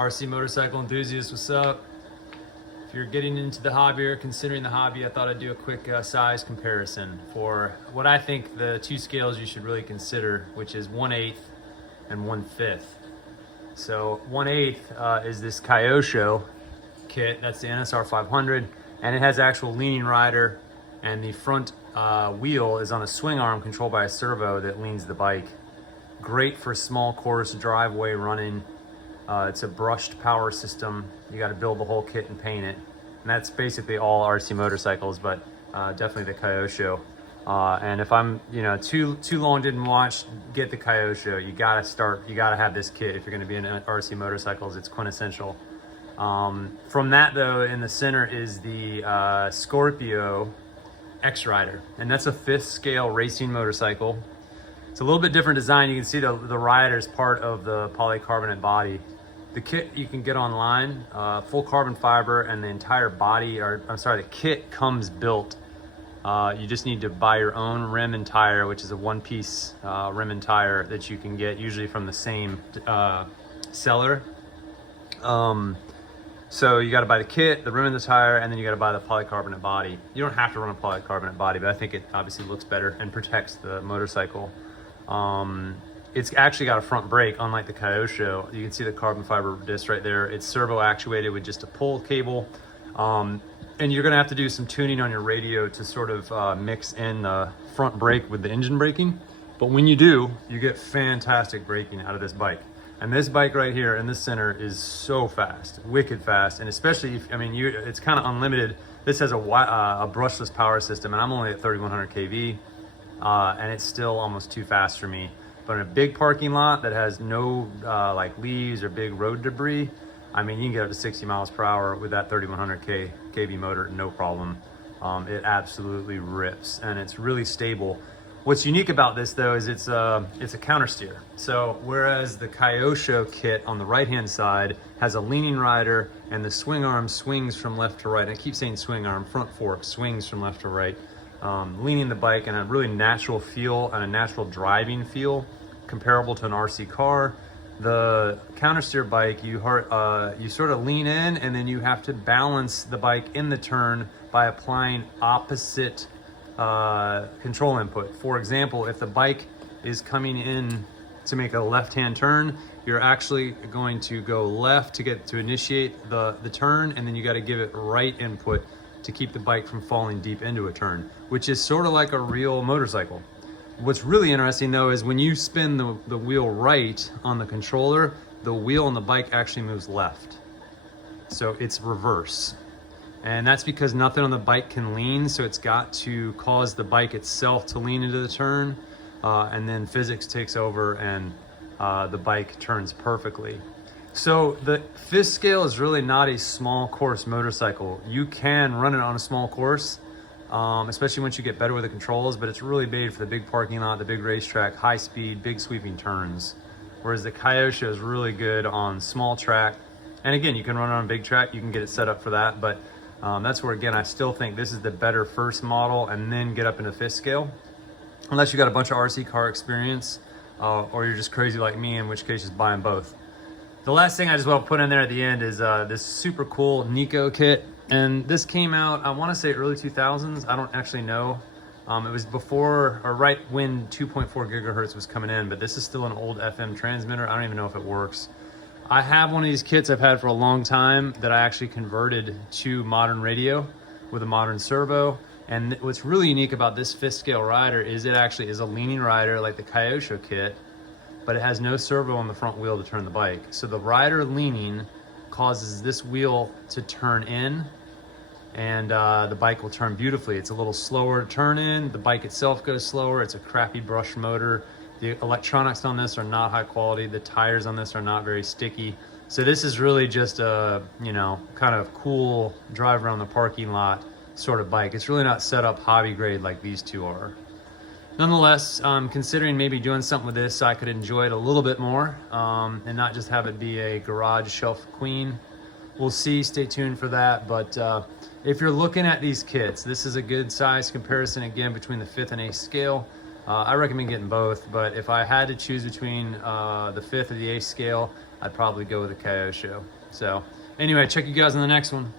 RC motorcycle enthusiasts, what's up? If you're getting into the hobby or considering the hobby, I thought I'd do a quick size comparison for what I think the two scales you should really consider, which is 1/8 and 1/5. So 1/8 is this Kyosho kit, that's the NSR 500, and it has actual leaning rider, and the front wheel is on a swing arm controlled by a servo that leans the bike. Great for small course driveway running. It's a brushed power system. You got to build the whole kit and paint it. And that's basically all RC motorcycles, but definitely the Kyosho. And if I'm, too long didn't watch, get the Kyosho. You gotta have this kit if you're gonna be in RC motorcycles. It's quintessential. From that though, in the center is the Scorpio X-Rider. And that's a 5th scale racing motorcycle. It's a little bit different design. You can see the rider is part of the polycarbonate body. The kit you can get online, full carbon fiber, and the entire body, the kit comes built. You just need to buy your own rim and tire, which is a one-piece rim and tire that you can get usually from the same seller. So you got to buy the kit, the rim and the tire, and then you got to buy the polycarbonate body. You don't have to run a polycarbonate body, but I think it obviously looks better and protects the motorcycle. It's actually got a front brake, unlike the Kyosho. You can see the carbon fiber disc right there. It's servo actuated with just a pull cable. And you're gonna have to do some tuning on your radio to sort of mix in the front brake with the engine braking. But when you do, you get fantastic braking out of this bike. And this bike right here in the center is so fast, wicked fast. And especially if, it's kind of unlimited. This has a brushless power system, and I'm only at 3100 kV. And it's still almost too fast for me. But in a big parking lot that has no like leaves or big road debris, you can get up to 60 miles per hour with that 3100 kV motor, no problem. It absolutely rips, and it's really stable. What's unique about this though is it's a counter steer. So whereas the Kyosho kit on the right-hand side has a leaning rider and the swing arm swings from left to right, and I keep saying swing arm, front fork swings from left to right. Leaning the bike in a really natural feel and a natural driving feel, comparable to an RC car. The counter steer bike, you sort of lean in, and then you have to balance the bike in the turn by applying opposite control input. For example, if the bike is coming in to make a left-hand turn, you're actually going to go left to initiate the turn, and then you got to give it right input to keep the bike from falling deep into a turn, which is sort of like a real motorcycle. What's really interesting though is when you spin the wheel right on the controller, the wheel on the bike actually moves left. So it's reverse. And that's because nothing on the bike can lean, so it's got to cause the bike itself to lean into the turn, and then physics takes over and the bike turns perfectly. So the 5th scale is really not a small course motorcycle. You can run it on a small course, especially once you get better with the controls, but it's really made for the big parking lot, the big racetrack, high speed, big sweeping turns. Whereas the Kyosho is really good on small track. And again, you can run it on a big track, you can get it set up for that, but that's where, again, I still think this is the better first model, and then get up into 5th scale. Unless you got a bunch of RC car experience, or you're just crazy like me, in which case just buy them both. The last thing I just want to put in there at the end is this super cool Nikko kit. And this came out, I want to say early 2000s. I don't actually know. It was before or right when 2.4 gigahertz was coming in, but this is still an old FM transmitter. I don't even know if it works. I have one of these kits I've had for a long time that I actually converted to modern radio with a modern servo. And what's really unique about this 5th scale rider is it actually is a leaning rider like the Kyosho kit, but it has no servo on the front wheel to turn the bike. So the rider leaning causes this wheel to turn in, and the bike will turn beautifully. It's a little slower to turn in. The bike itself goes slower. It's a crappy brush motor. The electronics on this are not high quality. The tires on this are not very sticky. So this is really just a, kind of cool drive around the parking lot sort of bike. It's really not set up hobby grade like these two are. Nonetheless, considering maybe doing something with this so I could enjoy it a little bit more, and not just have it be a garage shelf queen. We'll see, stay tuned for that. But if you're looking at these kits, this is a good size comparison again between the 5th and 8th scale. I recommend getting both, but if I had to choose between the 5th or the 8th scale, I'd probably go with a Kyosho. So anyway, check you guys in the next one.